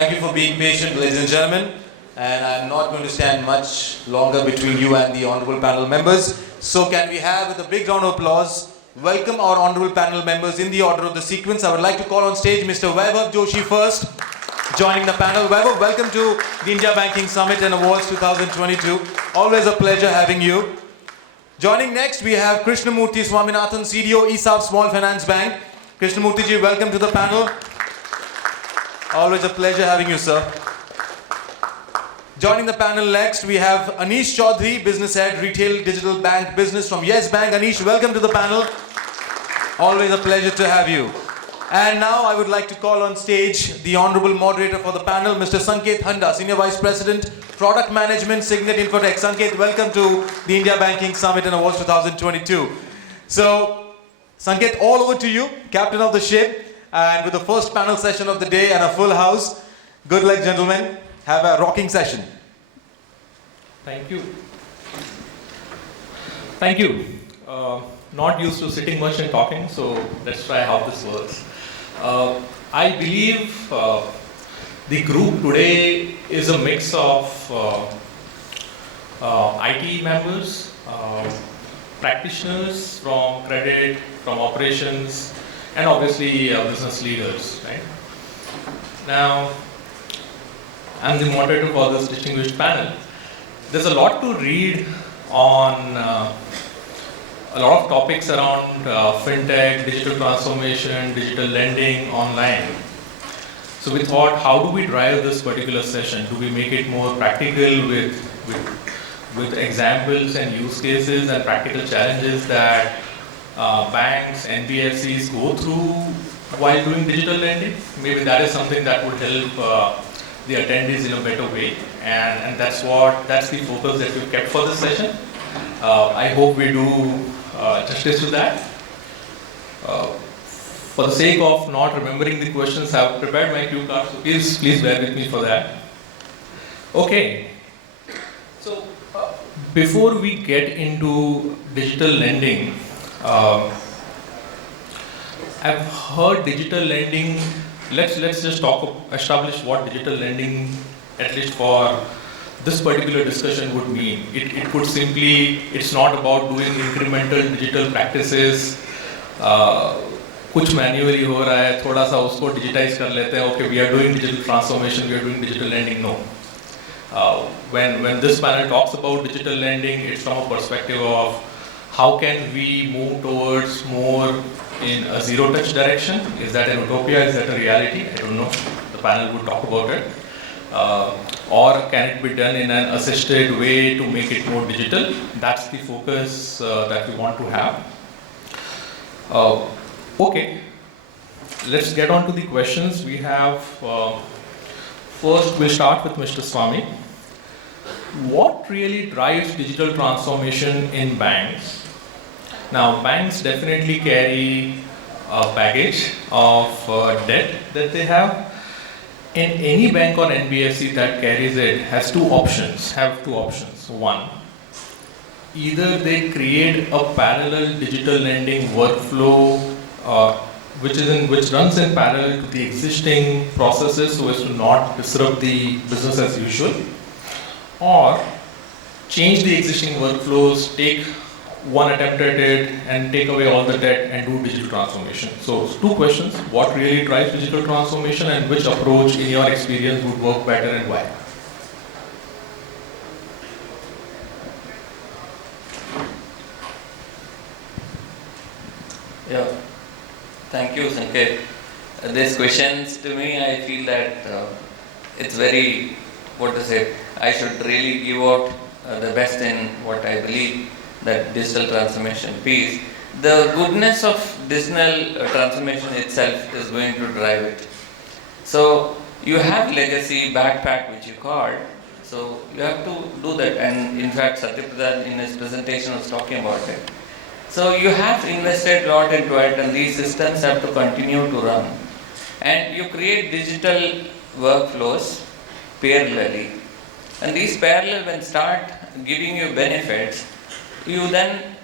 Thank you for being patient, ladies and gentlemen. And I'm not going to stand much longer between you and the honorable panel members. So can we have, with a big round of applause, welcome our honorable panel members in the order of the sequence. I would like to call on stage Mr. Vaibhav Joshi first, joining the panel. Vaibhav, welcome to the India Banking Summit and Awards 2022. Always a pleasure having you. Joining next, we have Krishnamoorthy Swaminathan, CDO, ESAF Small Finance Bank. Krishnamoorthy ji, welcome to the panel. Always a pleasure having you, sir. Joining the panel next, we have Anish Chowdhary, Business Head, Retail Digital Bank Business from Yes Bank. Anish, welcome to the panel. Always a pleasure to have you. And now I would like to call on stage the honorable moderator for the panel, Mr. Sanket Handa, Senior Vice President, Product Management, Cygnet Infotech. Sanket, welcome to the India Banking Summit and Awards 2022. So, Sanket, all over to you, captain of the ship. And with the first panel session of the day and a full house, good luck, gentlemen. Have a rocking session. Thank you. Thank you. Not used to sitting much and talking, so let's try how this works. I believe the group today is a mix of IT members, practitioners from credit, from operations, and obviously business leaders, right? Now, I'm the moderator for this distinguished panel. There's a lot to read on a lot of topics around fintech, digital transformation, digital lending, online. So we thought, how do we drive this particular session? Do we make it more practical with examples and use cases and practical challenges that banks, NBFCs go through while doing digital lending? Maybe that is something that would help the attendees in a better way, and that's the focus that we've kept for this session. I hope we do justice to that. For the sake of not remembering the questions, I've prepared my cue card, so please bear with me for that. Okay, so before we get into digital lending, I've heard digital lending. Let's just establish what digital lending, at least for this particular discussion, would mean. It could simply, it's not about doing incremental digital practices. कुछ manually हो रहा है, थोड़ा सा उसको digitize कर लेते हैं. Okay, we are doing digital transformation, we are doing digital lending. No. When this panel talks about digital lending, it's from a perspective of how can we move towards more in a zero-touch direction? Is that an utopia? Is that a reality? I don't know. The panel would talk about it. Or can it be done in an assisted way to make it more digital? That's the focus that we want to have. Okay. Let's get on to the questions. We have, first we'll start with Mr. Swami. What really drives digital transformation in banks? Now, banks definitely carry a baggage of debt that they have. And any bank or NBFC that carries it have two options. One, either they create a parallel digital lending workflow which runs in parallel to the existing processes so as to not disrupt the business as usual, or change the existing workflows, take one attempt at it and take away all the debt and do digital transformation. So, two questions: what really drives digital transformation, and which approach in your experience would work better and why? Yeah, thank you, Sanket. These questions, to me, I feel that it's very, I should really give out the best in what I believe, that digital transformation piece. The goodness of digital transformation itself is going to drive it. So you have legacy backpack, which you called. So you have to do that. And in fact, Satyaprada in his presentation was talking about it. So you have invested a lot into it, and these systems have to continue to run. And you create digital workflows parallelly. And these parallel, when start giving you benefits, you then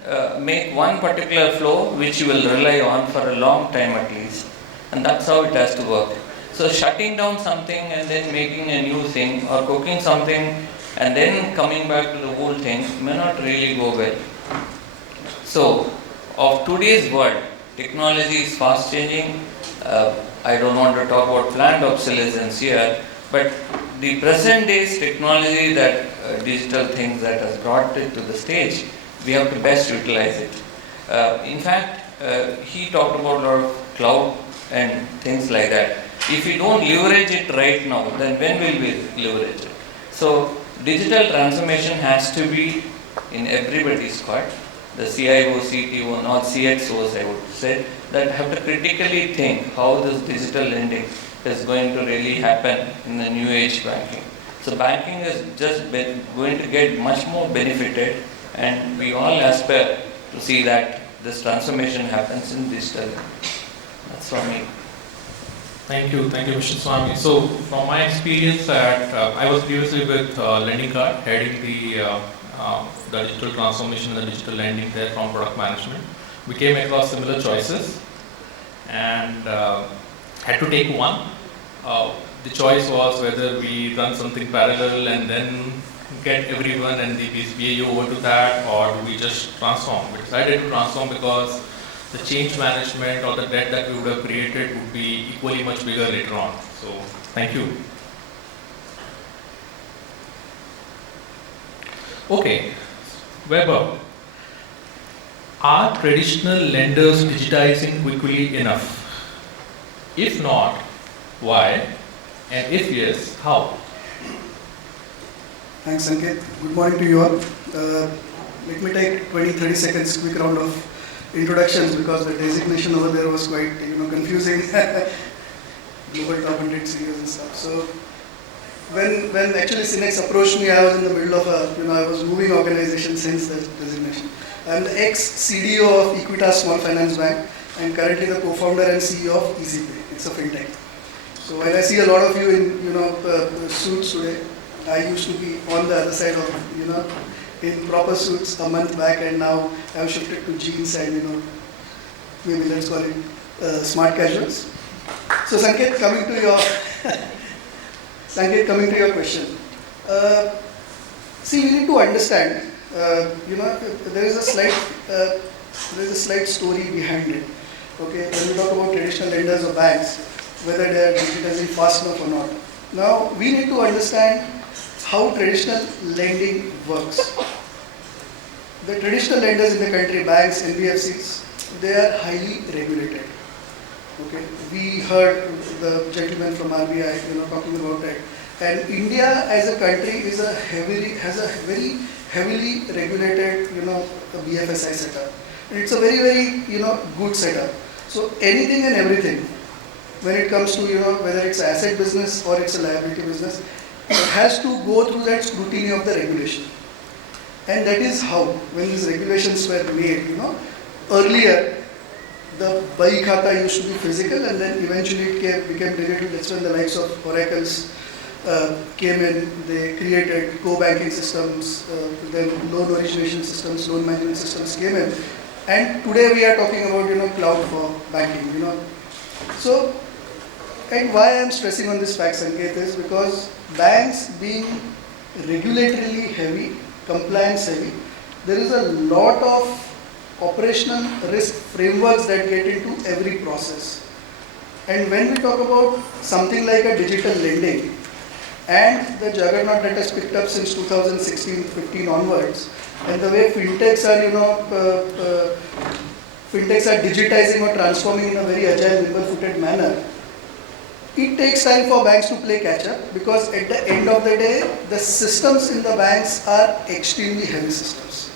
make one particular flow which you will rely on for a long time at least. And that's how it has to work. So shutting down something and then making a new thing, or cooking something and then coming back to the old thing may not really go well. So, of today's world, technology is fast changing. I don't want to talk about planned obsolescence here, but the present day's technology that digital things that has brought it to the stage, we have to best utilize it. In fact, he talked about a lot of cloud and things like that. If we don't leverage it right now, then when will we leverage it? So, digital transformation has to be in everybody's part. The CIO, CTO, and all CXOs, I would say, that have to critically think how this digital lending is going to really happen in the new age banking. So banking is just going to get much more benefited, and we all aspire to see that this transformation happens in digital. That's for me. Thank you, Mr. Swami. So, from my experience, I was previously with Lending Card, heading the digital transformation and the digital lending there from product management. We came across similar choices and had to take one. The choice was whether we run something parallel and then get everyone and the BAU over to that, or do we just transform? We decided to transform because the change management or the debt that we would have created would be equally much bigger later on. So, thank you. Okay, Vaibhav, are traditional lenders digitizing quickly enough? If not, why? And if yes, how? Thanks, Sanket. Good morning to you all. Let me take 20-30 seconds quick round of introductions, because the designation over there was quite confusing. Global top 100 CEOs and stuff. So when actually Synnex approached me, I was in the middle of I was moving organization since the designation. I am the ex-CDO of Equitas Small Finance Bank and currently the co-founder and CEO of EasyPay. It's a fintech. So while I see a lot of you in suits today, I used to be on the other side of in proper suits a month back, and now I have shifted to jeans and maybe let's call it smart casuals. So Sanket, coming to your question. See, we need to understand. There is a slight story behind it. Okay, when we talk about traditional lenders or banks, whether they are digitizing fast enough or not. Now we need to understand how traditional lending works. The traditional lenders in the country, banks, NBFCs, they are highly regulated. Okay, we heard the gentleman from RBI, talking about it. And India as a country has a very heavily regulated, BFSI setup. And it's a very, very, good setup. So anything and everything, when it comes to, whether it's asset business or it's a liability business, it has to go through that scrutiny of the regulation. And that is how, when these regulations were made, earlier, the buy khata used to be physical, and then eventually it became digital. That's when the likes of Oracles came in. They created co-banking systems, then loan origination systems, loan management systems came in. And today we are talking about, cloud for banking, So, and why I am stressing on this fact, Sanket, is because banks being regulatorily heavy, compliance heavy, there is a lot of operational risk frameworks that get into every process. And when we talk about something like a digital lending and the juggernaut that has picked up since 2016-15 onwards, and the way fintechs are digitizing or transforming in a very agile, nimble-footed manner, it takes time for banks to play catch-up, because at the end of the day, the systems in the banks are extremely heavy systems.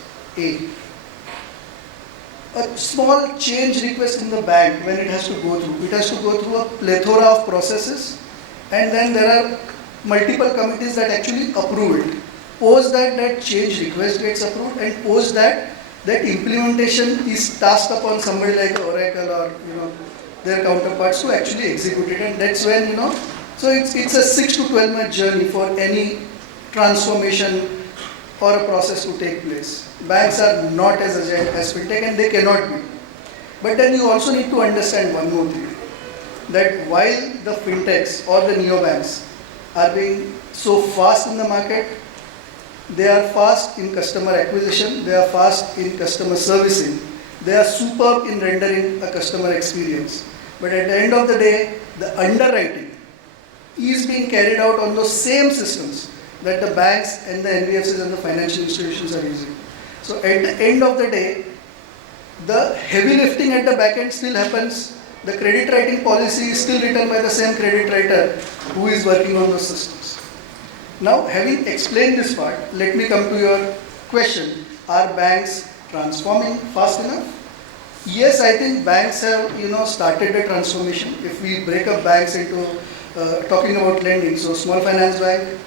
A small change request in the bank, when it has to go through a plethora of processes, and then there are multiple committees that actually approve it. Post that change request gets approved, and post that implementation is tasked upon somebody like Oracle or their counterparts to actually execute it. And that's when so it's a 6 to 12 month journey for any transformation or a process to take place. Banks are not as agile as fintech, and they cannot be. But then you also need to understand one more thing. that while the fintechs or the neobanks are being so fast in the market, they are fast in customer acquisition, they are fast in customer servicing, they are superb in rendering a customer experience. But at the end of the day, the underwriting is being carried out on those same systems that the banks and the NBFCs and the financial institutions are using. So at the end of the day, the heavy lifting at the back end still happens. The credit writing policy is still written by the same credit writer who is working on those systems. Now, having explained this part, let me come to your question. Are banks transforming fast enough? Yes, I think banks have started the transformation. If we break up banks into talking about lending, so small finance bank,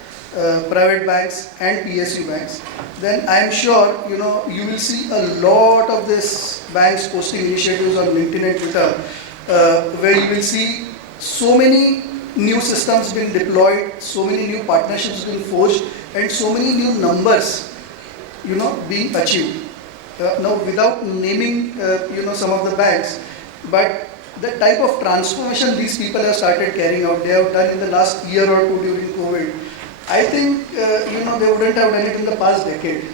private banks and PSU banks, then I am sure you will see a lot of these banks posting initiatives on LinkedIn and Twitter, where you will see so many new systems being deployed, so many new partnerships being forged, and so many new numbers being achieved. Now, without naming some of the banks, but the type of transformation these people have started carrying out, they have done in the last year or two during COVID, I think they wouldn't have done it in the past decade.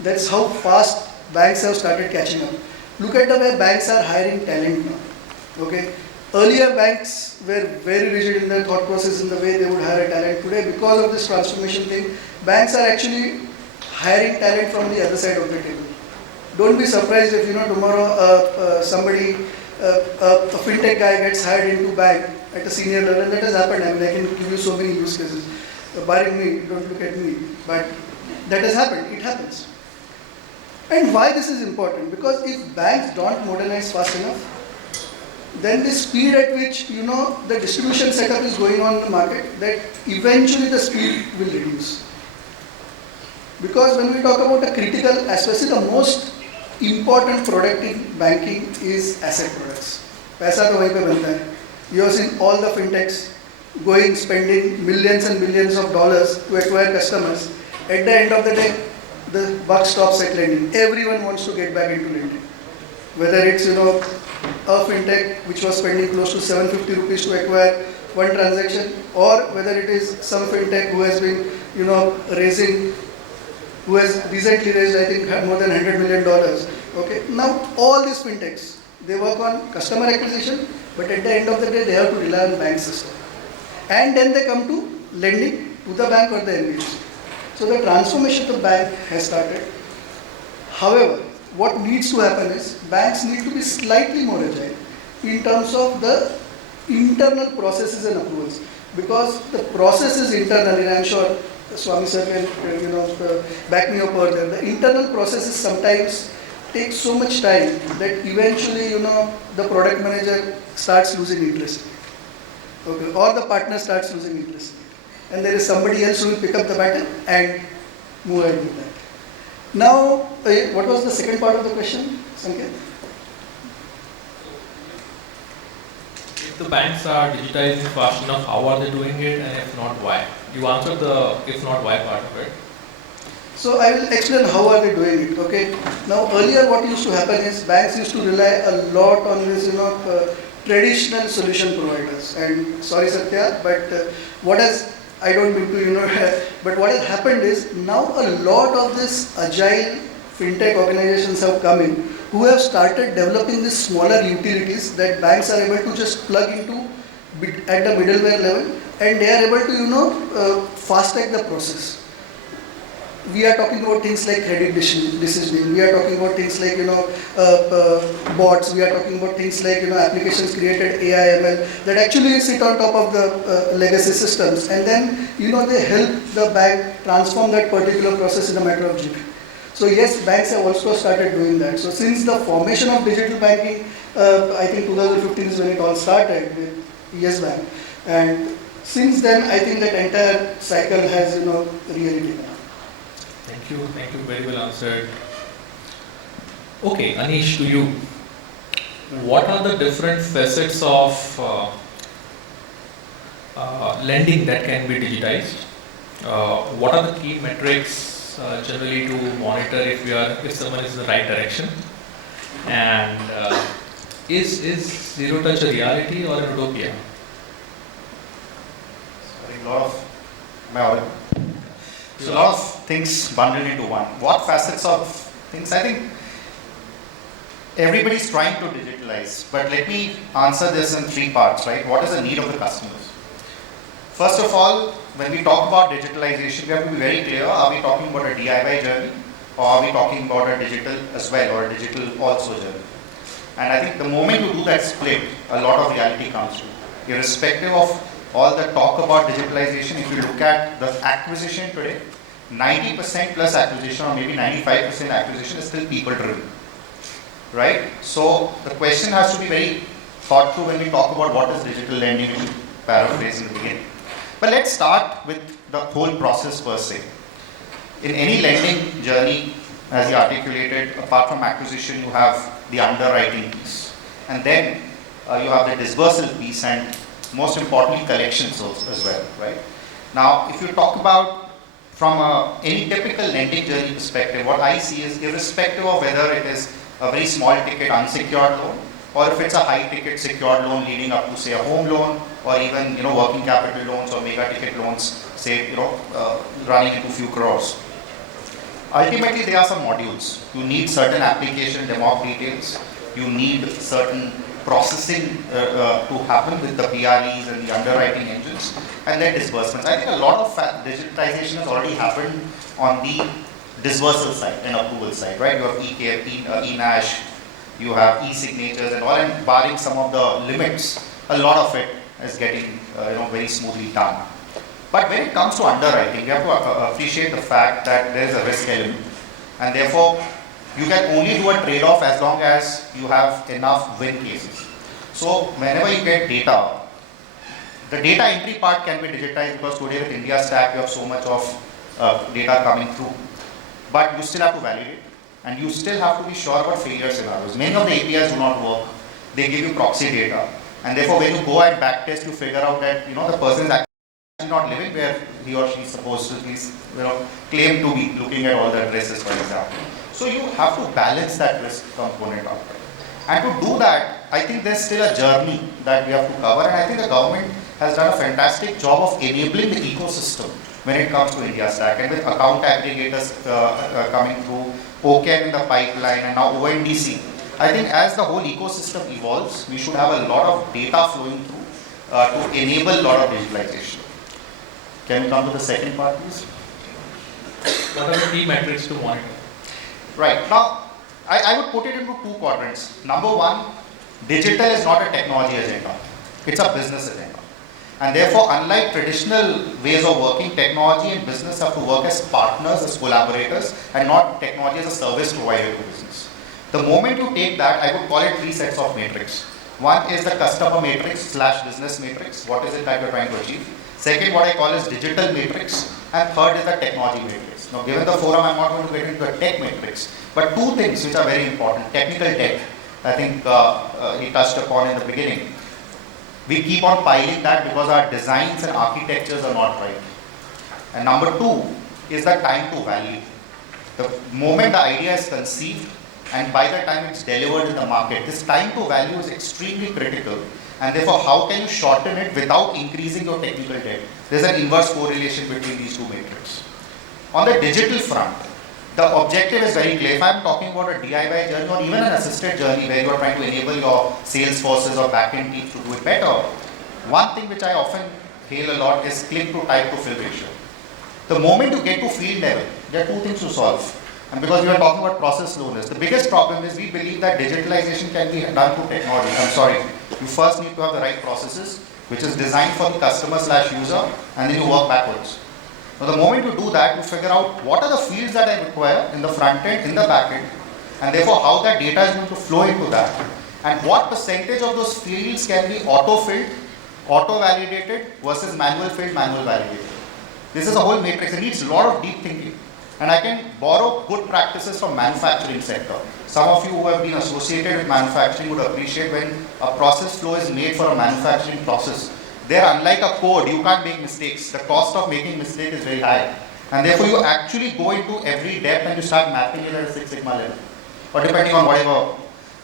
That's how fast banks have started catching up. Look at the way banks are hiring talent now. Okay, earlier banks were very rigid in their thought process in the way they would hire talent. Today, because of this transformation thing, banks are actually hiring talent from the other side of the table. Don't be surprised if tomorrow somebody, a fintech guy gets hired into bank at a senior level. That has happened. I mean, I can give you so many use cases. Barring me, don't look at me. But that has happened. It happens. And why this is important? Because if banks don't modernize fast enough, then the speed at which the distribution setup is going on in the market, that eventually the speed will reduce. Because when we talk about a critical, especially the most important product in banking is asset products. पैसा तो वहीं पे बनता है. You have seen all the fintechs going spending millions and millions of dollars to acquire customers. At the end of the day, the buck stops at lending. Everyone wants to get back into lending. Whether it's a fintech which was spending close to 750 rupees to acquire one transaction, or whether it is some fintech who has been who has recently raised, I think, more than $100 million. Okay, now all these fintechs, they work on customer acquisition, but at the end of the day, they have to rely on bank system. And then they come to lending to the bank or the NBFC. So the transformation of the bank has started. However, what needs to happen is banks need to be slightly more agile in terms of the internal processes and approvals, because the process is internal, and I'm sure Swami sir can back me up over there. The internal processes sometimes take so much time that eventually the product manager starts losing interest, okay, or the partner starts losing interest, and there is somebody else who will pick up the baton and move ahead with that. Now, what was the second part of the question, Sanket? If the banks are digitizing fast enough, how are they doing it, and if not, why? You answered the if not why part of it. So I will explain how are they doing it. Okay. Now earlier, what used to happen is banks used to rely a lot on this, traditional solution providers. And sorry, Satya, but what has I don't mean to but what has happened is now a lot of this agile fintech organizations have come in who have started developing these smaller utilities that banks are able to just plug into at the middleware level, and they are able to fast track the process. We are talking about things like credit decisioning, we are talking about things like bots, we are talking about things like applications created AI ML that actually sit on top of the legacy systems, and then they help the bank transform that particular process in a matter of GP. So yes, banks have also started doing that. So since the formation of digital banking, I think 2015 is when it all started with Yes Bank, and since then I think that entire cycle has really taken off. Thank you, very well answered. Okay, Anish, to you. What are the different facets of lending that can be digitized? What are the key metrics generally to monitor if someone is in the right direction? And Is zero touch a reality or an utopia? I think a lot of, am I audible? There's a lot of things bundled into one. What facets of things? I think everybody's trying to digitalize, but let me answer this in three parts, right? What is the need of the customers? First of all, when we talk about digitalization, we have to be very clear, are we talking about a DIY journey or are we talking about a digital as well or a digital also journey? And I think the moment you do that split, a lot of reality comes through. Irrespective of all the talk about digitalization, if you look at the acquisition today, 90% plus acquisition or maybe 95% acquisition is still people driven, right? So the question has to be very thought through when we talk about what is digital lending, which you paraphrase in the beginning. But let's start with the whole process per se. In any lending journey, as you articulated, apart from acquisition, you have the underwriting piece. And then you have the disbursal piece and most importantly, collections as well, right? Now, if you talk about from any typical lending journey perspective, what I see is irrespective of whether it is a very small ticket unsecured loan or if it's a high ticket secured loan leading up to say a home loan or even working capital loans or mega ticket loans, say running into few crores. Ultimately, there are some modules. You need certain application demo details. You need certain processing to happen with the PREs and the underwriting engines, and then disbursements. I think a lot of digitization has already happened on the disbursal side and approval side, right? You have eNASH, you have e-signatures and all, and barring some of the limits, a lot of it is getting very smoothly done. But when it comes to underwriting, you have to appreciate the fact that there is a risk element, and therefore you can only do a trade-off as long as you have enough win cases. So whenever you get data, the data entry part can be digitized because today with India Stack you have so much of data coming through. But you still have to validate and you still have to be sure about failure scenarios. Many of the APIs do not work. They give you proxy data, and therefore when you go and backtest, you figure out that the person is actually not living where he or she is supposed to be, claim to be, looking at all the addresses, for example. So you have to balance that risk component out. And to do that, I think there's still a journey that we have to cover, and I think the government has done a fantastic job of enabling the ecosystem when it comes to India Stack, and with account aggregators coming through, OCAN in the pipeline, and now ONDC. I think as the whole ecosystem evolves, we should have a lot of data flowing through to enable a lot of digitalization. Can we come to the second part, please? What are the key metrics to monitor? Right. Now, I would put it into two quadrants. Number one, digital is not a technology agenda. It's a business agenda. And therefore, unlike traditional ways of working, technology and business have to work as partners, as collaborators, and not technology as a service provider to business. The moment you take that, I would call it three sets of matrix. One is the customer matrix / business matrix. What is it that you're trying to achieve? Second, what I call is digital matrix. And third is the technology matrix. Now, given the forum, I'm not going to get into a tech matrix, but two things which are very important. Technical debt, I think he touched upon in the beginning. We keep on piling that because our designs and architectures are not right. And number two is the time to value. The moment the idea is conceived and by the time it's delivered in the market, this time to value is extremely critical. And therefore, how can you shorten it without increasing your technical debt? There's an inverse correlation between these two metrics. On the digital front, the objective is very clear. If I'm talking about a DIY journey or even an assisted journey where you are trying to enable your sales forces or back-end teams to do it better, one thing which I often hail a lot is click to type to fill ratio. The moment you get to field level, there are two things to solve. And because we are talking about process slowness, the biggest problem is we believe that digitalization can be done through technology. I'm sorry. You first need to have the right processes, which is designed for the customer / user, and then you work backwards. Now, the moment you do that, you figure out what are the fields that I require in the front end, in the back end, and therefore how that data is going to flow into that, and what percentage of those fields can be auto-filled, auto-validated versus manual-filled, manual-validated. This is a whole matrix. It needs a lot of deep thinking. And I can borrow good practices from manufacturing sector. Some of you who have been associated with manufacturing would appreciate when a process flow is made for a manufacturing process. There, unlike a code, you can't make mistakes. The cost of making mistake is very high. And therefore, you actually go into every depth and you start mapping it at a Six Sigma level. Or depending on whatever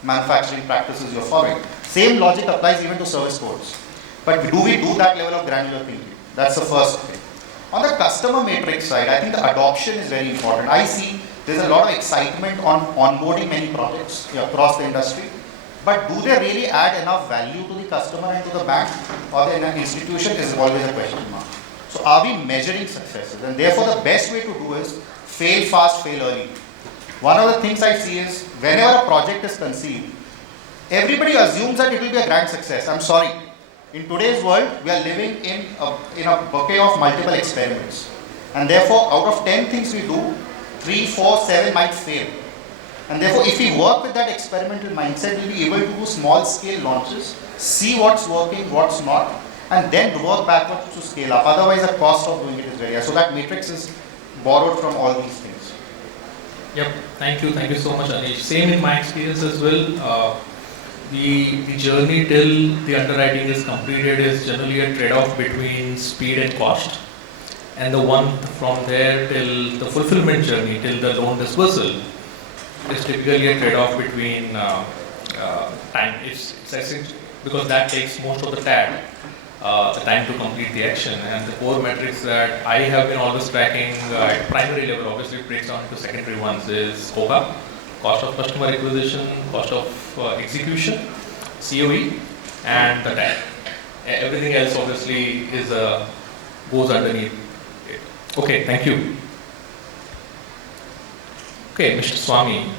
manufacturing practices you're following. Same logic applies even to service codes. But do we do that level of granular thinking? That's the first thing. On the customer matrix side, I think the adoption is very important. I see there's a lot of excitement on onboarding many projects across the industry. But do they really add enough value to the customer and to the bank or the institution is always a question mark. So are we measuring successes? And therefore the best way to do is fail fast, fail early. One of the things I see is whenever a project is conceived, everybody assumes that it will be a grand success. I'm sorry. In today's world, we are living in a bouquet of multiple experiments. And therefore, out of 10 things we do, 3, 4, 7 might fail. And therefore, if we work with that experimental mindset, we'll be able to do small scale launches, see what's working, what's not, and then work backwards to scale up. Otherwise, the cost of doing it is very high. So that matrix is borrowed from all these things. Yep, thank you so much, Anish. Same in my experience as well. The journey till the underwriting is completed is generally a trade-off between speed and cost. And the one from there till the fulfillment journey, till the loan dispersal, is typically a trade-off between time. It's because that takes most of the time to complete the action. And the core metrics that I have been always tracking at primary level, obviously it breaks down into secondary ones, is COPA, cost of customer acquisition, cost of execution, COE, and the time. Everything else obviously is goes underneath it. Okay, thank you. Okay, Mr. Swami.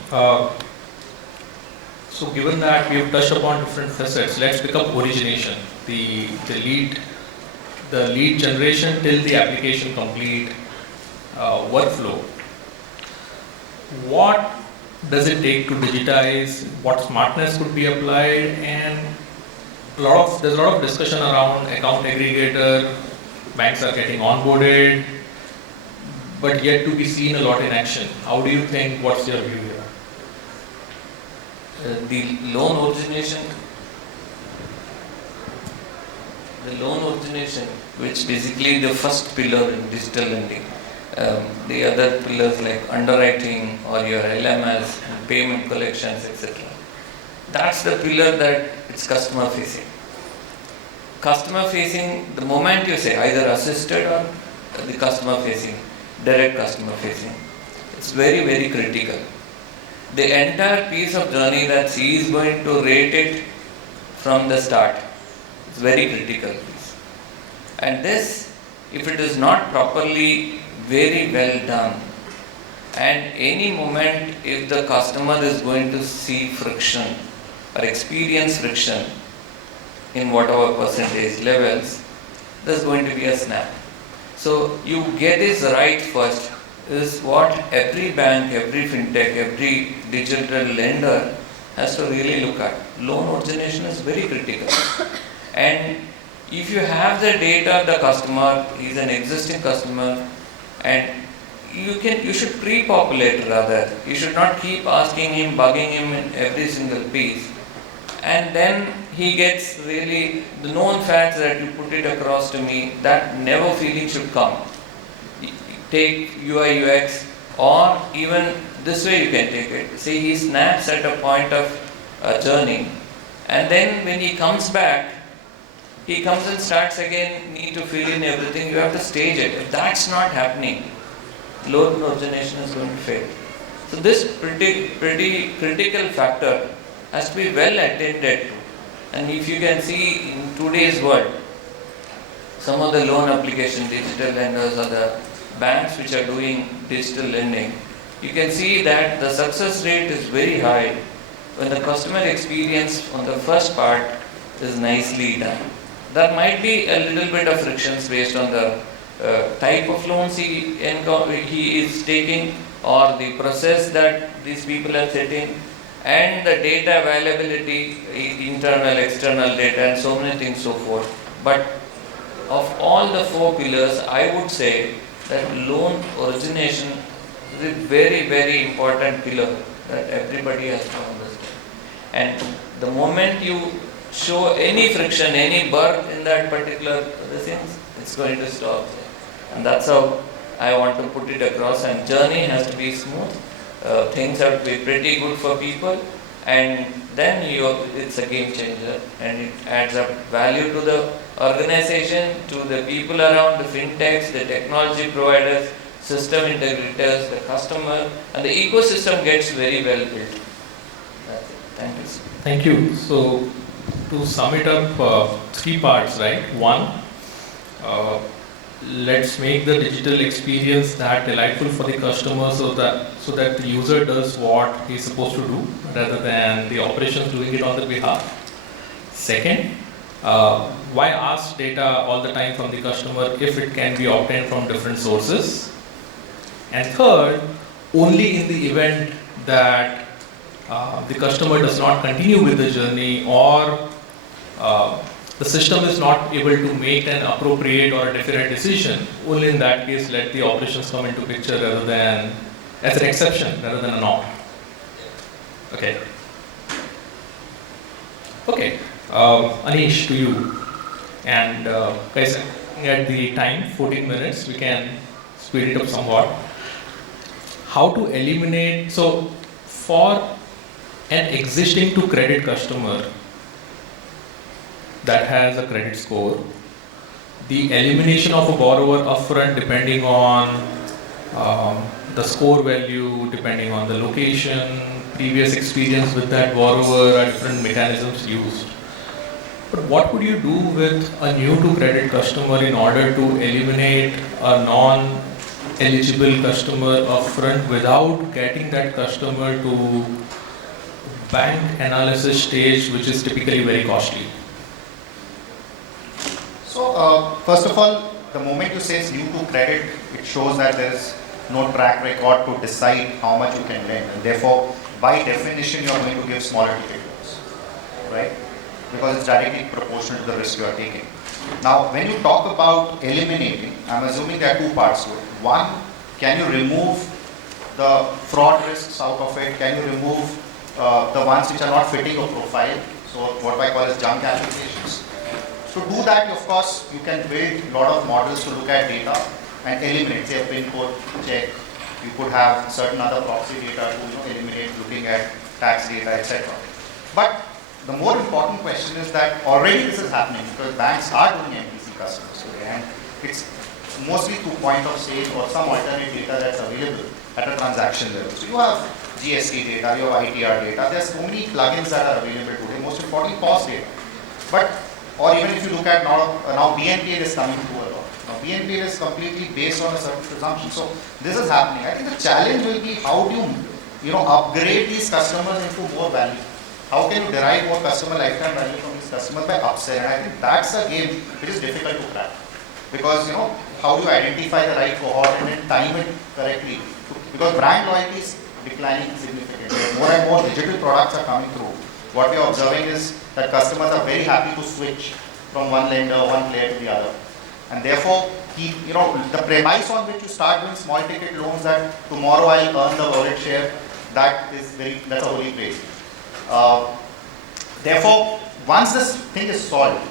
So given that we have touched upon different facets, let's pick up origination, the lead generation till the application complete workflow. What does it take to digitize? What smartness could be applied? And there's a lot of discussion around account aggregator. Banks are getting onboarded, but yet to be seen a lot in action. How do you think? What's your view here? The loan origination, which basically the first pillar in digital lending. The other pillars like underwriting or your LMS, payment collections, etc. That's the pillar that it's customer facing. Customer facing, the moment you say either assisted or the customer facing, direct customer facing, it's very, very critical. The entire piece of journey that C is going to rate it from the start. It's very critical piece. And this, if it is not properly very well done, and any moment if the customer is going to see friction or experience friction in whatever percentage levels, there's going to be a snap. So you get this right first is what every bank, every fintech, every digital lender has to really look at. Loan origination is very critical. And if you have the data of the customer, he's an existing customer, and you should pre-populate rather. You should not keep asking him, bugging him in every single piece. And then he gets really the known facts that you put it across to me, that never feeling should come. Take UI UX, or even this way you can take it. See, he snaps at a point of a journey, and then when he comes back, he comes and starts again, need to fill in everything. You have to stage it. If that's not happening, loan origination is going to fail. So this pretty critical factor has to be well attended to. And if you can see in today's world, some of the loan application digital lenders or the banks which are doing digital lending, you can see that the success rate is very high when the customer experience on the first part is nicely done. There might be a little bit of frictions based on the type of loans he is taking, or the process that these people are setting, and the data availability, internal, external data, and so many things so forth. But of all the four pillars, I would say that loan origination is a very, very important pillar that everybody has to understand. And the moment you show any friction, any burr in that particular thing, it's going to stop. And that's how I want to put it across. And journey has to be smooth. Things have to be pretty good for people, and then it's a game changer and it adds up value to the organization, to the people around, the fintechs, the technology providers, system integrators, the customer, and the ecosystem gets very well built. That's it. Thank you, sir. Thank you. So, to sum it up, three parts, right? One, let's make the digital experience that delightful for the customer so that the user does what he's supposed to do rather than the operations doing it on the behalf. Second, why ask data all the time from the customer if it can be obtained from different sources? And third, only in the event that the customer does not continue with the journey or the system is not able to make an appropriate or a definite decision, only in that case let the operations come into picture rather than as an exception rather than a norm. Okay. Okay. Anish, to you. And guys, at the time, 14 minutes, we can speed it up somewhat. How to eliminate, so for an existing to credit customer that has a credit score, the elimination of a borrower upfront depending on the score value, depending on the location, previous experience with that borrower, are different mechanisms used. But what would you do with a new to credit customer in order to eliminate a non-eligible customer upfront without getting that customer to bank analysis stage, which is typically very costly? So, first of all, the moment you say it's new to credit, it shows that there is no track record to decide how much you can lend. And therefore, by definition, you are going to give smaller ticket loans, right? Because it's directly proportional to the risk you are taking. Now, when you talk about eliminating, I'm assuming there are two parts to it. One, can you remove the fraud risks out of it? Can you remove the ones which are not fitting your profile? So, what I call as junk applications. To do that, of course, you can build a lot of models to look at data and eliminate, say a pin code check. You could have certain other proxy data to eliminate looking at tax data, etc. But the more important question is that already this is happening because banks are doing MPC customers today, and it's mostly through point of sale or some alternate data that's available at a transaction level. So you have GST data, you have ITR data. There's so many plugins that are available today. Most importantly, POS data. But or even if you look at now BNPL is coming through a lot. Now BNPL is completely based on a certain presumption. So this is happening. I think the challenge will be how do you upgrade these customers into more value. How can you derive more customer lifetime value from these customers by upsell? And I think that's a game which is difficult to crack. Because how do you identify the right cohort and then time it correctly? Because brand loyalty is declining significantly. More and more digital products are coming through. What we are observing is that customers are very happy to switch from one lender, one player to the other. And therefore, the premise on which you start doing small ticket loans that tomorrow I'll earn the wallet share, that's a holy grail. Therefore, once this thing is solved,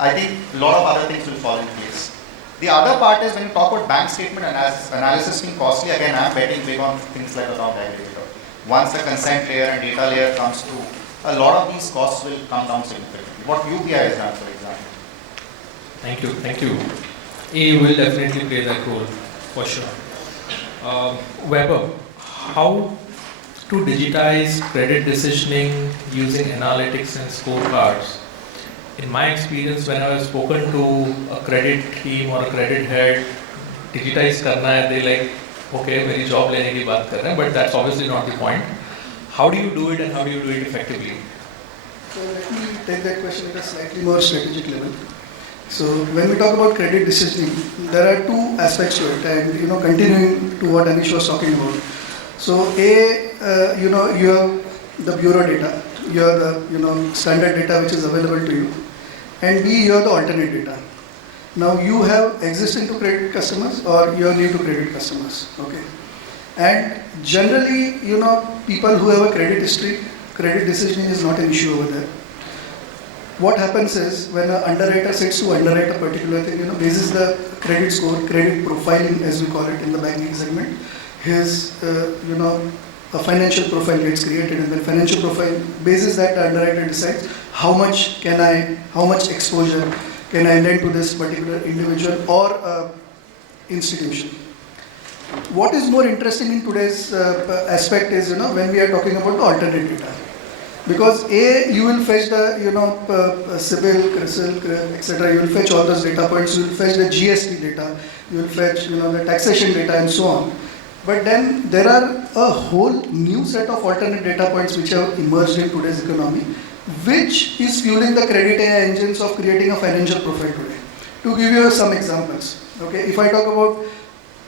I think a lot of other things will fall in place. The other part is when you talk about bank statement analysis being costly, again, I'm betting big on things like account aggregator. Once the consent layer and data layer comes through, a lot of these costs will come down significantly. What UPI has done, for example. Thank you. A will definitely play that role, for sure. Vaibhav, how to digitize credit decisioning using analytics and scorecards? In my experience, when I have spoken to a credit team or a credit head, digitize karna hai, they like, okay, meri job lene ki baat kar rahe hain, but that's obviously not the point. How do you do it and how do you do it effectively? So let me take that question at a slightly more strategic level. So when we talk about credit decisioning, there are two aspects to it, and continuing to what Anish was talking about. So you have the bureau data, you have the standard data which is available to you, and B, you have the alternate data. Now you have existing to credit customers or you have new to credit customers, okay? And generally, people who have a credit history, credit decisioning is not an issue over there. What happens is when an underwriter sits to underwrite a particular thing, basis the credit score, credit profiling as we call it in the banking segment, his a financial profile gets created, and then financial profile basis that the underwriter decides how much exposure can I lend to this particular individual or institution. What is more interesting in today's aspect is, when we are talking about the alternate data. Because you will fetch the, CIBIL, CRISIL, etc. You will fetch all those data points. You will fetch the GST data. You will fetch, the taxation data and so on. But then there are a whole new set of alternate data points which have emerged in today's economy, which is fueling the credit AI engines of creating a financial profile today. To give you some examples, okay, if I talk about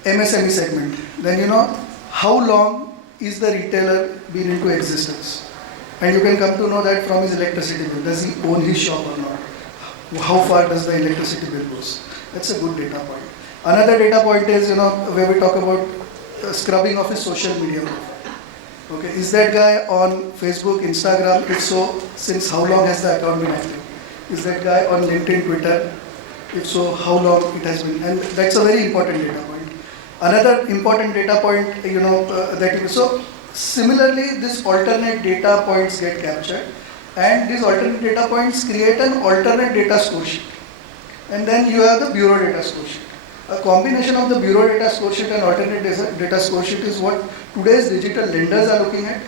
MSME segment, then how long is the retailer been into existence? And you can come to know that from his electricity bill. Does he own his shop or not? How far does the electricity bill goes? That's a good data point. Another data point is, where we talk about scrubbing of his social media profile. Okay, is that guy on Facebook, Instagram? If so, since how long has the account been active? Is that guy on LinkedIn, Twitter? If so, how long it has been? And that's a very important data point. Another important data point, so similarly, this alternate data points get captured, and these alternate data points create an alternate data score sheet. And then you have the bureau data score sheet. A combination of the bureau data score sheet and alternate data score sheet is what today's digital lenders are looking at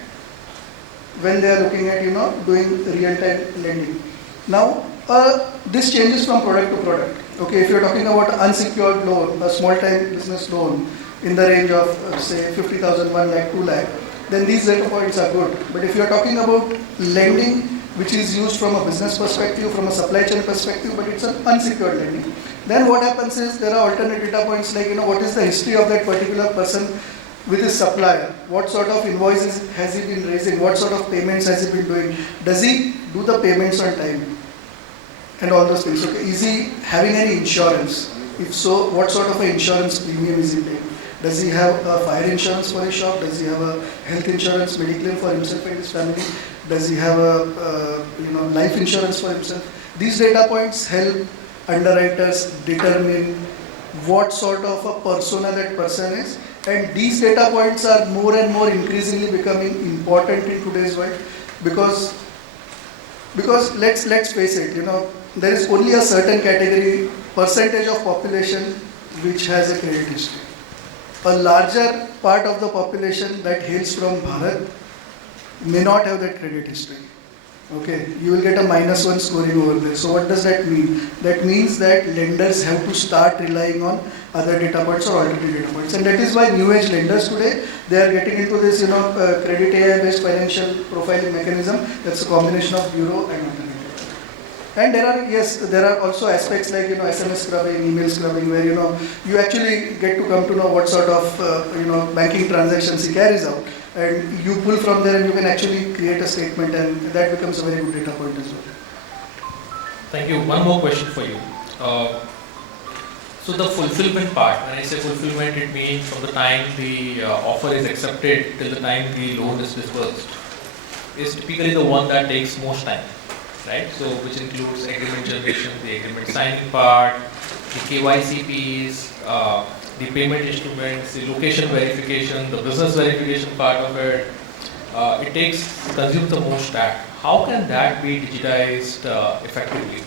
when they are looking at, doing real-time lending. Now, this changes from product to product. Okay, if you're talking about an unsecured loan, a small-time business loan in the range of, say, 50,000, 1 lakh, 2 lakh, then these data points are good. But if you're talking about lending, which is used from a business perspective, from a supply chain perspective, but it's an unsecured lending, then what happens is there are alternate data points like, what is the history of that particular person with his supplier? What sort of invoices has he been raising? What sort of payments has he been doing? Does he do the payments on time? And all those things. Okay, is he having any insurance? If so, what sort of an insurance premium is he paying? Does he have a fire insurance for his shop? Does he have a health insurance, mediclaim for himself and his family? Does he have a life insurance for himself? These data points help underwriters determine what sort of a persona that person is, and these data points are more and more increasingly becoming important in today's world because let's face it, there is only a certain category, percentage of population which has a credit history. A larger part of the population that hails from Bharat may not have that credit history. Okay, you will get a -1 scoring over there. So what does that mean? That means that lenders have to start relying on other data points or alternate data points. And that is why new age lenders today, they are getting into this, credit AI based financial profiling mechanism. That's a combination of bureau and alternate. And there are also aspects like, SMS scrubbing, email scrubbing, where, you actually get to come to know what sort of, banking transactions he carries out. And you pull from there and you can actually create a statement, and that becomes a very good data point as well. Thank you. One more question for you. So the fulfillment part, when I say fulfillment, it means from the time the offer is accepted till the time the loan is disbursed, is typically the one that takes most time, right? So which includes agreement generation, the agreement signing part, the KYC piece, the payment instruments, the location verification, the business verification part of it. It consumes the most time. How can that be digitized effectively?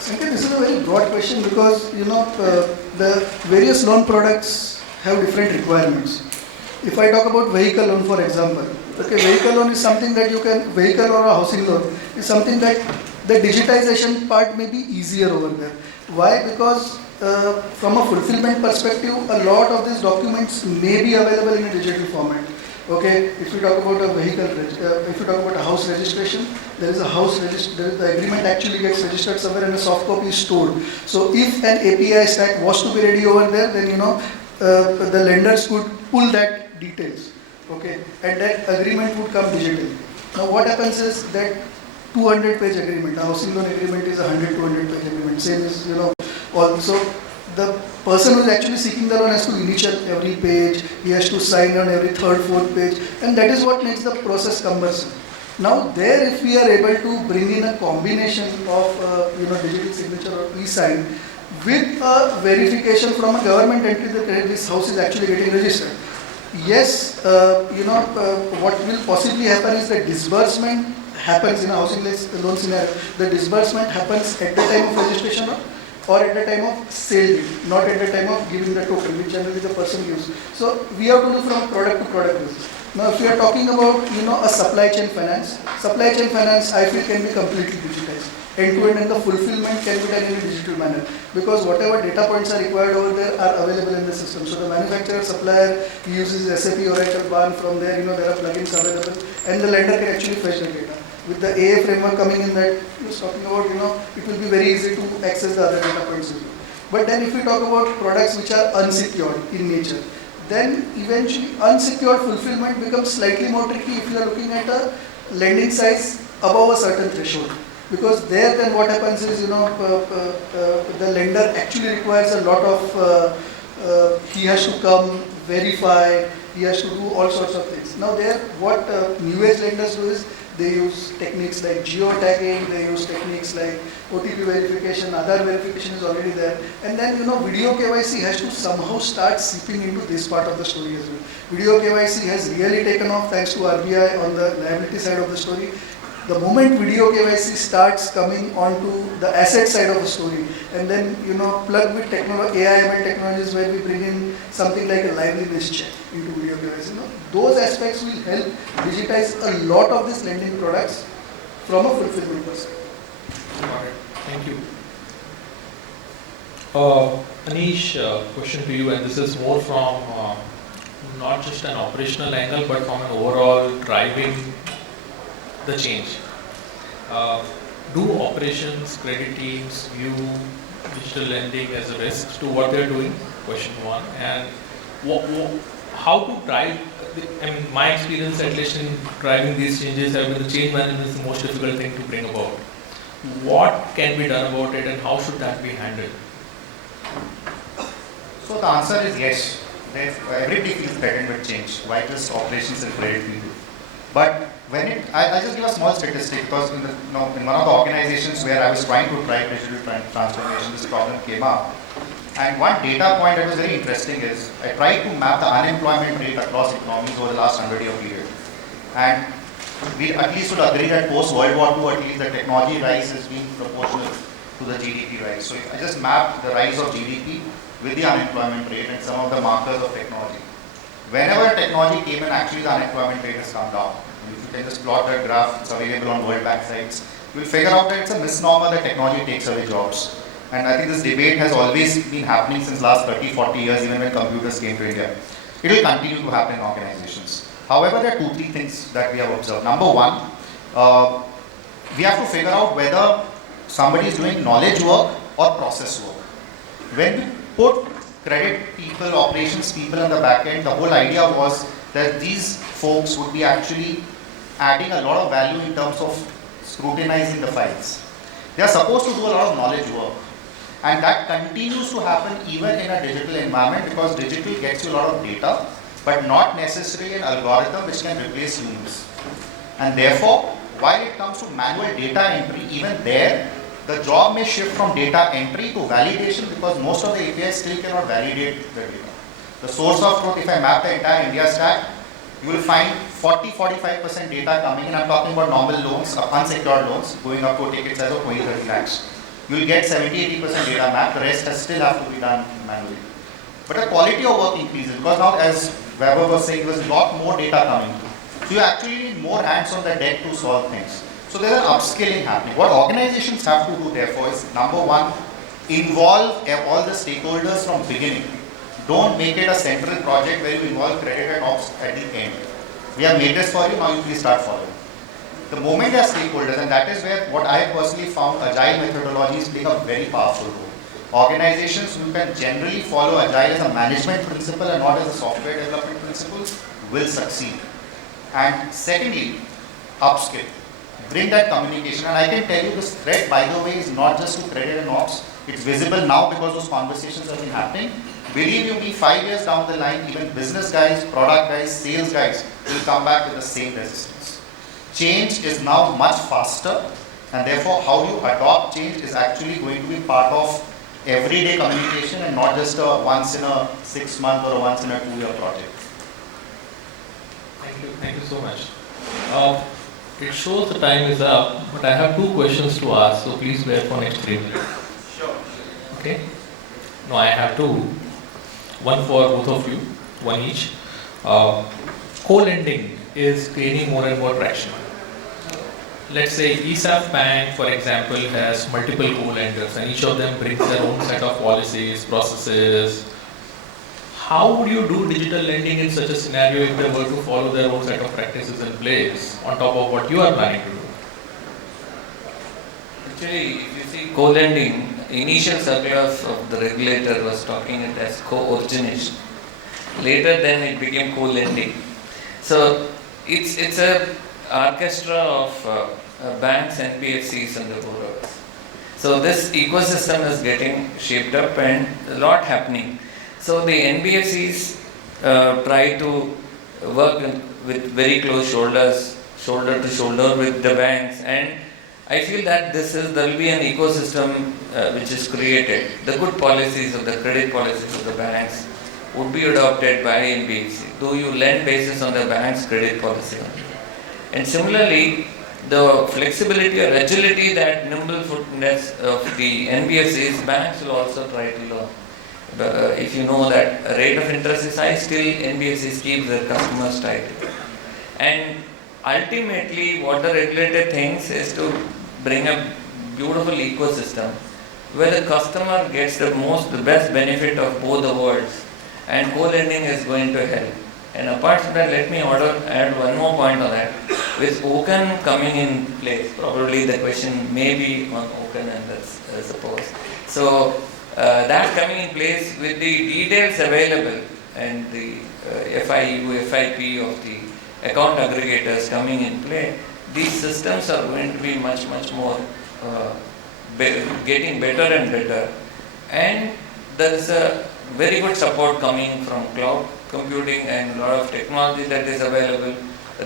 Sanket, this is a very broad question because, the various loan products have different requirements. If I talk about vehicle loan, for example, okay, vehicle loan is something that vehicle or a housing loan is something that the digitization part may be easier over there. Why? Because from a fulfillment perspective, a lot of these documents may be available in a digital format. Okay, if you talk about a vehicle, if you talk about a house registration, there is a the agreement actually gets registered somewhere and a soft copy is stored. So if an API stack was to be ready over there, then the lenders could pull that details. Okay, and that agreement would come digitally. Now what happens is that 200-page agreement, a housing loan agreement is a 200-page agreement. Same is, also the person who is actually seeking the loan has to initial every page, he has to sign on every third, fourth page, and that is what makes the process cumbersome. Now there, if we are able to bring in a combination of digital signature or e-sign with a verification from a government entity that this house is actually getting registered, Yes, what will possibly happen is the disbursement happens in a housing loan scenario. The disbursement happens at the time of registration or at the time of sale deed, not at the time of giving the token, which generally the person gives. So we have to do from product to product basis. Now, if we are talking about a supply chain finance I feel can be completely digitized. End-to-end and the fulfillment can be done in a digital manner because whatever data points are required over there are available in the system. So the manufacturer, supplier uses SAP, Oracle, BAN. From there, there are plugins available, and the lender can actually fetch the data. With the AA framework coming in, that you're talking about, it will be very easy to access the other data points as well. But then, if we talk about products which are unsecured in nature, then eventually unsecured fulfillment becomes slightly more tricky if you are looking at a lending size above a certain threshold. Because there then what happens is, the lender actually requires a lot of, he has to come, verify, he has to do all sorts of things. Now there, what new age lenders do is, they use techniques like geo-tagging, they use techniques like OTP verification, other verification is already there. And then, video KYC has to somehow start seeping into this part of the story as well. Video KYC has really taken off thanks to RBI on the liability side of the story. The moment video KYC starts coming onto the asset side of the story, and then plug with AI ML technologies where we bring in something like a liveliness check into video KYC, those aspects will help digitize a lot of these lending products from a fulfillment perspective. Got it. Thank you. Anish, question to you, and this is more from not just an operational angle, but from an overall driving the change. Do operations, credit teams view digital lending as a risk to what they're doing? Question one. And how to drive, my experience at least in driving these changes have been the change management is the most difficult thing to bring about. What can be done about it and how should that be handled? So the answer is yes. Everybody feels threatened with change. Why just operations and credit people? But I'll just give a small statistic because in one of the organizations where I was trying to drive digital transformation, this problem came up. And one data point that was very interesting is I tried to map the unemployment rate across economies over the last 100-year period. And we at least would agree that post-World War II, at least the technology rise has been proportional to the GDP rise. So if I just map the rise of GDP with the unemployment rate and some of the markers of technology, whenever technology came in, actually the unemployment rate has come down. If you can just plot that graph, it's available on World Bank sites, you'll figure out that it's a misnomer that technology takes away jobs. And I think this debate has always been happening since last 30, 40 years, even when computers came to India. It will continue to happen in organizations. However, there are 2-3 things that we have observed. Number one, we have to figure out whether somebody is doing knowledge work or process work. When we put credit people, operations people on the back end, the whole idea was that these folks would be actually adding a lot of value in terms of scrutinizing the files. They are supposed to do a lot of knowledge work. And that continues to happen even in a digital environment because digital gets you a lot of data, but not necessarily an algorithm which can replace humans. And therefore, while it comes to manual data entry, even there, the job may shift from data entry to validation because most of the APIs still cannot validate the data. The source of truth, if I map the entire India stack, you will find 40-45% data coming in. I'm talking about normal loans, unsecured loans, going up to a ticket size of 20-30 lakhs. You will get 70-80% data map, the rest has still have to be done manually. But the quality of work increases because now, as Vaibhav was saying, there's a lot more data coming through. So you actually need more hands on the deck to solve things. So there's an upscaling happening. What organizations have to do therefore is, number one, involve all the stakeholders from beginning. Don't make it a central project where you involve credit and ops at the end. We have made this for you, now you please start following. The moment there are stakeholders, and that is where what I personally found agile methodologies play a very powerful role. Organizations who can generally follow agile as a management principle and not as a software development principle will succeed. And secondly, upskill. Bring that communication. And I can tell you this threat, by the way, is not just to credit and ops. It's visible now because those conversations have been happening. Believe you me, 5 years down the line, even business guys, product guys, sales guys will come back with the same resistance. Change is now much faster, and therefore how you adopt change is actually going to be part of everyday communication and not just a once in a 6 month or a once in a 2 year project. Thank you so much. It shows the time is up, but I have two questions to ask, so please bear for next 3 minutes. Sure. Okay? No, I have two. One for both of you, one each. Co-lending is gaining more and more traction. Let's say ESAF Bank, for example, has multiple co-lenders and each of them brings their own set of policies, processes. How would you do digital lending in such a scenario if they were to follow their own set of practices in place on top of what you are planning to do? Actually, if you see co-lending, initial circulars of the regulator was talking it as co-origination. Later then it became co-lending. So it's a orchestra of banks, NBFCs and the borrowers. So this ecosystem is getting shaped up and a lot happening. So the NBFCs try to work with very close shoulder to shoulder with the banks, and I feel that there will be an ecosystem which is created. The good policies of the credit policies of the banks would be adopted by NBFC, though you lend basis on the bank's credit policy. And similarly, the flexibility or agility, that nimble footness of the NBFCs, banks will also try to learn. If you know that rate of interest is high, still NBFCs keep their customers tight. And ultimately, what the regulator thinks is to bring a beautiful ecosystem where the customer gets the best benefit of both the worlds, and co-lending is going to help. And apart from that, let me add one more point on that. With OCAN coming in place, probably the question may be on OCAN, and that's suppose. So that coming in place with the details available and the FIU, FIP of the account aggregators coming in play, these systems are going to be much more getting better and better. And there is a very good support coming from cloud computing and a lot of technology that is available.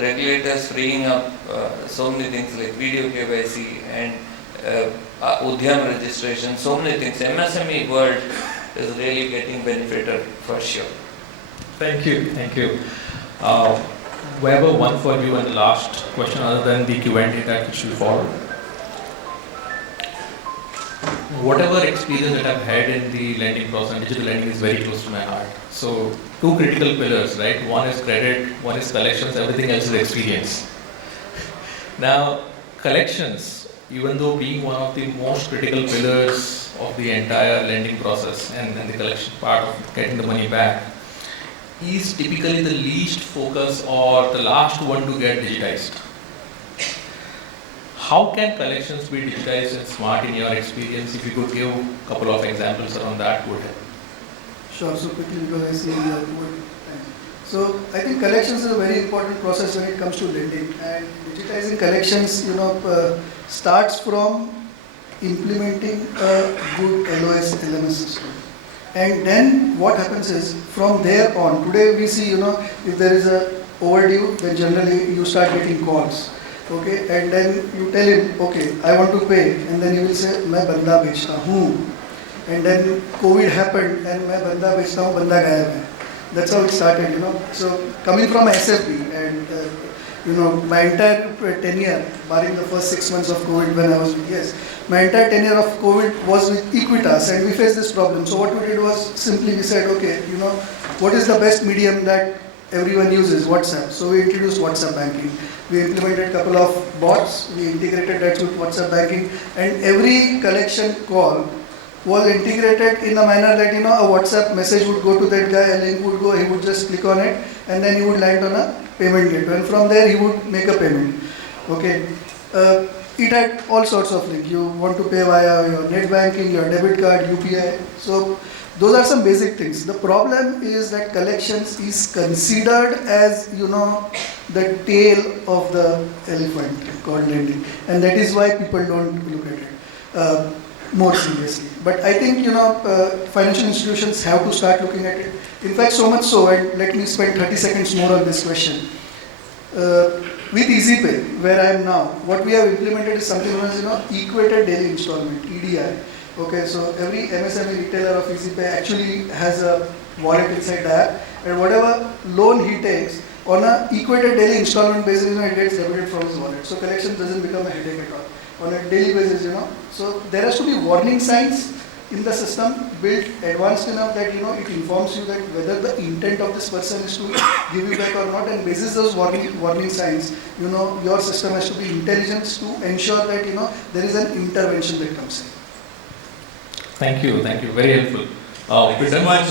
Regulators freeing up so many things like video KYC and Udyam registration, so many things. MSME world is really getting benefited for sure. Thank you. Vaibhav, one for you and the last question other than the Q&A that which will follow. Whatever experience that I've had in the lending process, and digital lending is very close to my heart. So, two critical pillars, right? One is credit, one is collections, everything else is experience. Now, collections, even though being one of the most critical pillars of the entire lending process and the collection part of getting the money back, is typically the least focus or the last one to get digitized. How can collections be digitized and smart in your experience? If you could give a couple of examples around that, would help. Sure, so quickly because I see we are over time. So I think collections is a very important process when it comes to lending, and digitizing collections, starts from implementing a good LOS LMS system. And then what happens is, from there on, today we see, if there is a overdue, then generally you start getting calls. Okay, and then you tell him, okay, I want to pay, and then he will say, मैं बंदा बेचता हूँ. And then COVID happened, and मैं बंदा बेचता हूँ, बंदा गायब है. That's how it started, So coming from SFB, and my entire tenure, barring the first 6 months of COVID when I was with Yes, my entire tenure of COVID was with Equitas, and we faced this problem. So what we did was simply we said, okay, what is the best medium that everyone uses? WhatsApp. So we introduced WhatsApp banking. We implemented a couple of bots. We integrated that with WhatsApp banking, and every collection call was integrated in a manner that a WhatsApp message would go to that guy, a link would go, he would just click on it, and then he would land on a payment gateway, and from there he would make a payment. Okay. It had all sorts of links. You want to pay via your net banking, your debit card, UPI. So those are some basic things. The problem is that collections is considered as, the tail of the elephant called lending. And that is why people don't look at it more seriously. But I think, financial institutions have to start looking at it. In fact, so much so, and let me spend 30 seconds more on this question. With EasyPay, where I am now, what we have implemented is something known as, equated daily installment, EDI. Okay, so every MSME retailer of EasyPay actually has a wallet inside the app, and whatever loan he takes, On a equated daily installment basis, it gets debited from his wallet. So collection doesn't become a headache at all. On a daily basis, So there has to be warning signs in the system built advanced enough that it informs you that whether the intent of this person is to give you back or not, and basis those warning signs, your system has to be intelligent to ensure that there is an intervention that comes in. Thank you, very helpful. Thank you so much.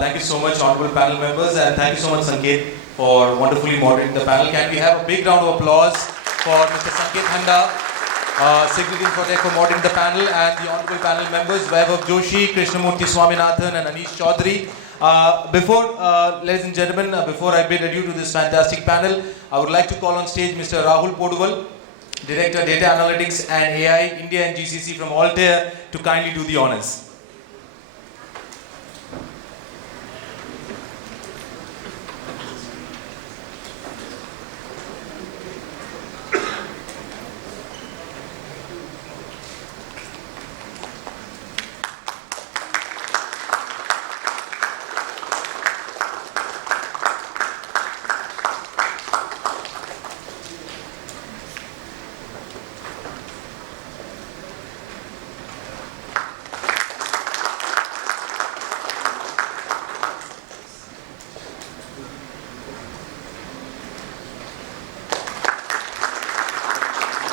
Thank you so much, honorable panel members, and thank you so much, Sanket, for wonderfully moderating the panel. Can we have a big round of applause for Mr. Sanket Handa, Cygnet Infotech, for moderating the panel, and the honorable panel members, Vaibhav Joshi, Krishnamoorthy Swaminathan, and Anish Chowdhary. Ladies and gentlemen, before I bid adieu to this fantastic panel, I would like to call on stage Mr. Rahul Poduval, Director Data Analytics and AI, India and GCC from Altair, to kindly do the honors.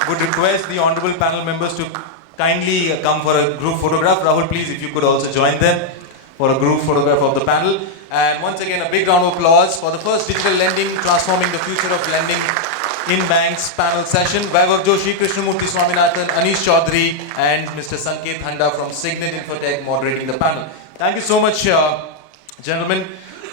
Would request the honorable panel members to kindly come for a group photograph. Rahul, please, if you could also join them for a group photograph of the panel. And once again, a big round of applause for the first digital lending transforming the future of lending in banks panel session. Vaibhav Joshi, Krishnamoorthy Swaminathan, Anish Chowdhary, and Mr. Sanket Handa from Cygnet Infotech moderating the panel. Thank you so much, gentlemen.